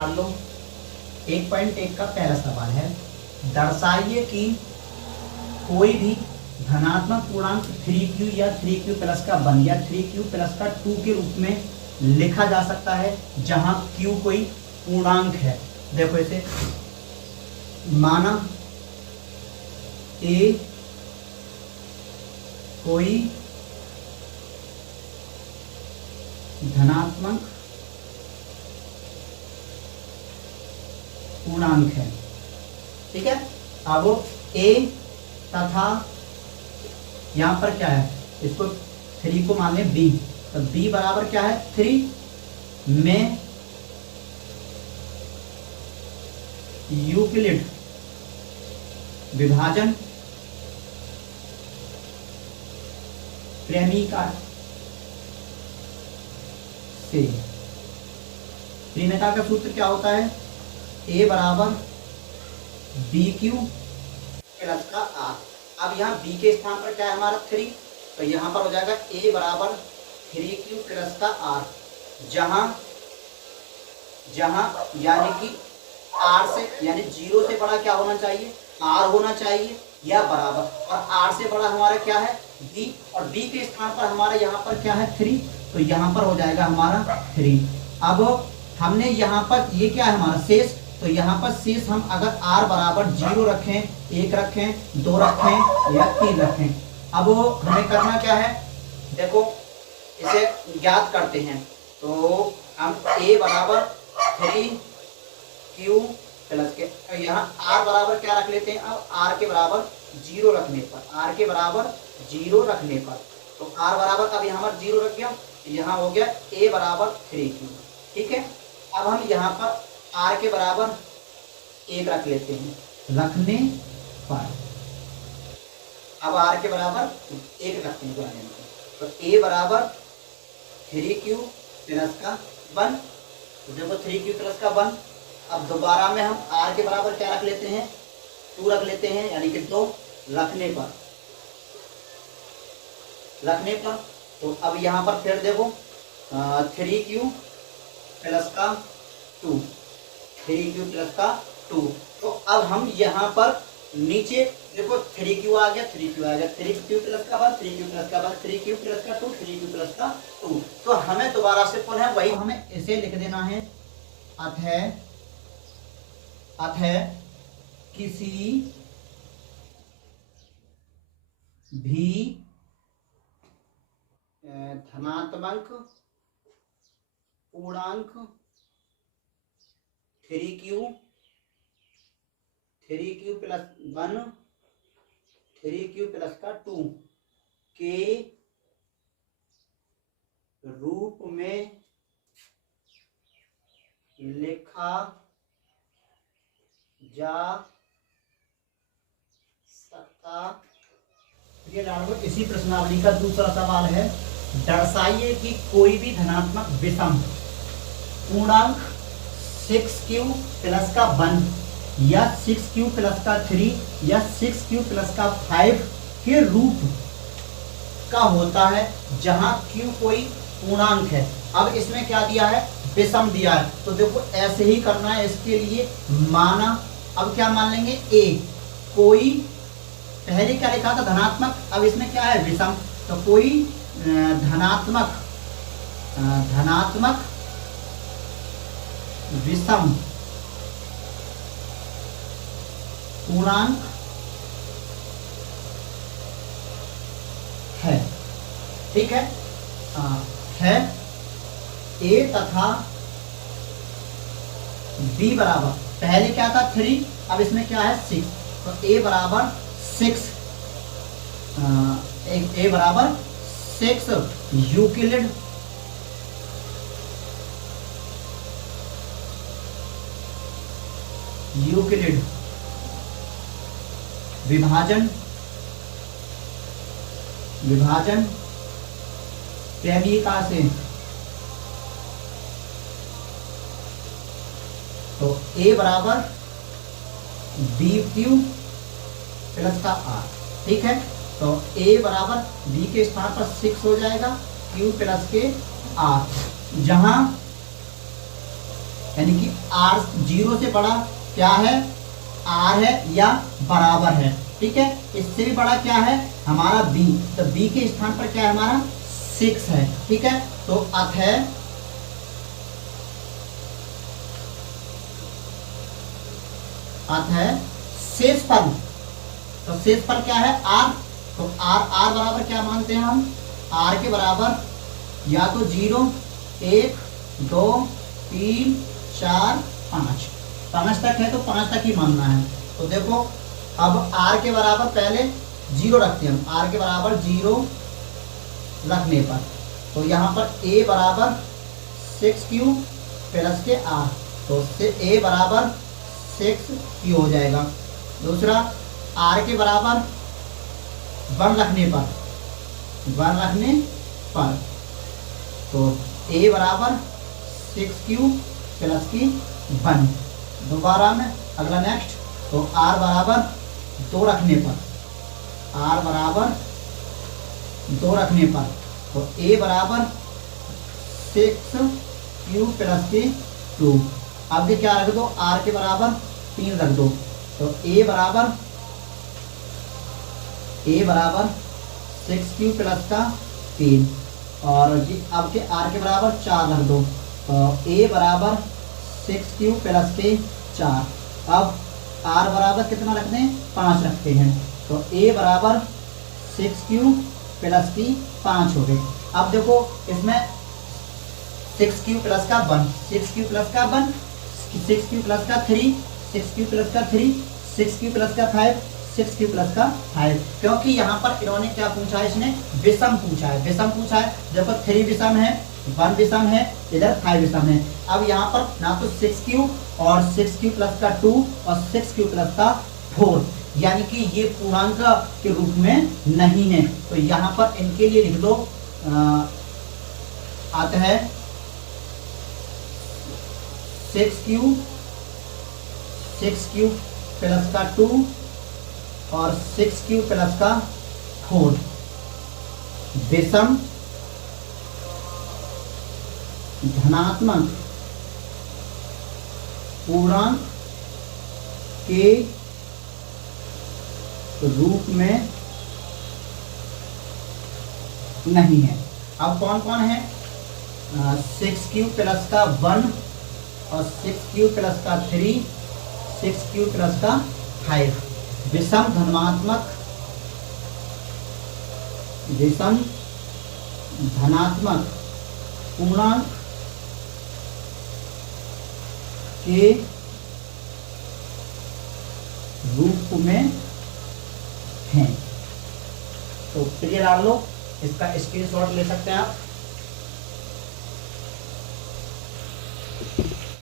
मान लो 1.1 का पहला सवाल है, दर्शाइए कि कोई भी धनात्मक पूर्णांक 3q या 3q प्लस का 1 या 3q प्लस का 2 के रूप में लिखा जा सकता है जहां q कोई पूर्णांक है। देखो इसे माना a कोई धनात्मक पूर्णांक है, ठीक है। अब a तथा यहां पर क्या है, इसको 3 को मान लें b, तो b बराबर क्या है 3 में यूक्लिड विभाजन प्रेमिका से। प्रेमिका का सूत्र क्या होता है, a बराबर बी क्यू प्लस का आर। अब यहाँ b के स्थान पर क्या है हमारा 3, तो यहाँ पर हो जाएगा a बराबर 3q प्लस का आर, जहां यानी कि r से यानी 0 से बड़ा क्या होना चाहिए, r होना चाहिए या बराबर, और r से बड़ा हमारा क्या है b, और b के स्थान पर हमारा यहाँ पर क्या है 3, तो यहाँ पर हो जाएगा हमारा 3। अब हमने यहाँ पर ये क्या है हमारा शेष, तो यहाँ पर शेष हम अगर r बराबर 0 रखें, 1 रखें, 2 रखें या 3 रखें। अब हमें करना क्या है, देखो इसे ज्ञात करते हैं, तो हम a बराबर 3q प्लस के, यहाँ r बराबर क्या रख लेते हैं, अब r के बराबर 0 रखने पर, r के बराबर 0 रखने पर, तो r बराबर अब यहाँ पर 0 रख गया, यहाँ हो गया a बराबर 3q, ठीक है। अब हम यहाँ पर r के बराबर 1 रख लेते हैं, रखने पर अब r के बराबर 1 रखते हैं, तो a बराबर 3q प्लस का 1, देखो 3q प्लस का 1। अब दोबारा में हम r के बराबर क्या रख लेते हैं, 2 रख लेते हैं, यानी कि 2 रखने पर, तो अब यहाँ पर फिर देखो 3q प्लस का 2, 3q प्लस का 2, तो अब हम यहाँ पर नीचे देखो 3q आ गया, 3q आ गया, 3q प्लस का 1, 3q प्लस का 1, 3q प्लस का 2, 3q प्लस का 2, तो हमें दोबारा से पुनः वही हमें इसे लिख देना है, अतः किसी भी धनात्मक पूर्णांक 3q प्लस 1, 3q प्लस का 2 के रूप में लिखा जा सकता। इसी प्रश्नावली का दूसरा सवाल है, दर्शाइए कि कोई भी धनात्मक विषम पूर्णांक 6q प्लस का 1 या 6q प्लस का 3 या 6q प्लस का 5 के रूप का होता है जहां q कोई पूर्णांक है। अब इसमें क्या दिया है, विषम दिया है, तो देखो ऐसे ही करना है इसके लिए। माना अब क्या मान लेंगे, a कोई, पहले क्या लिखा था धनात्मक, अब इसमें क्या है विषम, तो कोई धनात्मक विषम पूर्णांक है, ठीक है, है a तथा b बराबर, पहले क्या था 3, अब इसमें क्या है 6, तो a बराबर 6, a बराबर 6 यूक्लिड विभाजन प्रेमिका से, तो a बराबर बी क्यू प्लस का आर, ठीक है, तो a बराबर b के स्थान पर 6 हो जाएगा, q प्लस के r, जहां यानी कि आर 0 से बड़ा क्या है, आर है या बराबर है। ठीक है, इससे भी बड़ा क्या है हमारा बी, तो बी के स्थान पर क्या है हमारा 6 है। ठीक है, तो अतः शेषफल, तो शेषफल क्या है आर, तो आर बराबर क्या मानते हैं हम, आर के बराबर या तो 0, 1, 2, 3, 4, 5 तक है, तो 5 तक ही मानना है। तो देखो अब आर के बराबर पहले 0 रखते हैं हम, आर के बराबर 0 रखने पर तो यहाँ पर a बराबर 6q प्लस के r, तो उससे a बराबर 6q हो जाएगा। दूसरा r के बराबर 1 रखने पर तो a बराबर 6q प्लस की 1। दोबारा में अगला नेक्स्ट, तो r बराबर 2 रखने पर, तो a बराबर 6q प्लस की 2। अब ये क्या रख दो, r के बराबर 3 रख दो, तो a बराबर 6q प्लस का 3 और अब के r के बराबर 4 रख दो, तो a बराबर 6q प्लस के 4। अब r बराबर कितना रखते हैं 5 रखते हैं, तो a बराबर 6q प्लस की 5 हो गए। अब देखो इसमें 6q प्लस का 1, 6q प्लस का 1, 6q प्लस का 3, 6q प्लस का 3, 6q प्लस का 5, 6q प्लस का 5, क्योंकि यहाँ पर इन्होंने क्या पूछा है, इसने विषम पूछा है। देखो 3 विषम है, 1 विषम है, इधर 5 विषम है। अब यहाँ पर ना तो 6q और 6q प्लस का 2 और 6q प्लस का 4, यानी कि ये पूर्णांक के रूप में नहीं है, तो यहाँ पर इनके लिए लिख दो आता है 6q प्लस का 2 और 6q प्लस का 4 विषम धनात्मक पूर्णांक के रूप में नहीं है। अब कौन कौन है, 6q प्लस का 1 और 6q प्लस का 3, 6q प्लस का 5 विषम धनात्मक पूर्णांक के रूप में हैं। तो क्लियर आ लो, इसका स्क्रीनशॉट ले सकते हैं आप।